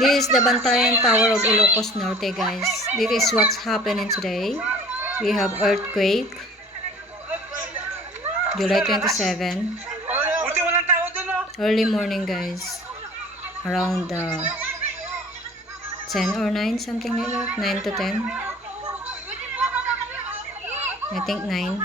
This is the Bantayan Tower of Ilocos Norte, guys. This is what's happening today. We have earthquake. July 27. Early morning, guys. Around 10 or 9, something like that. 9 to 10. I think 9.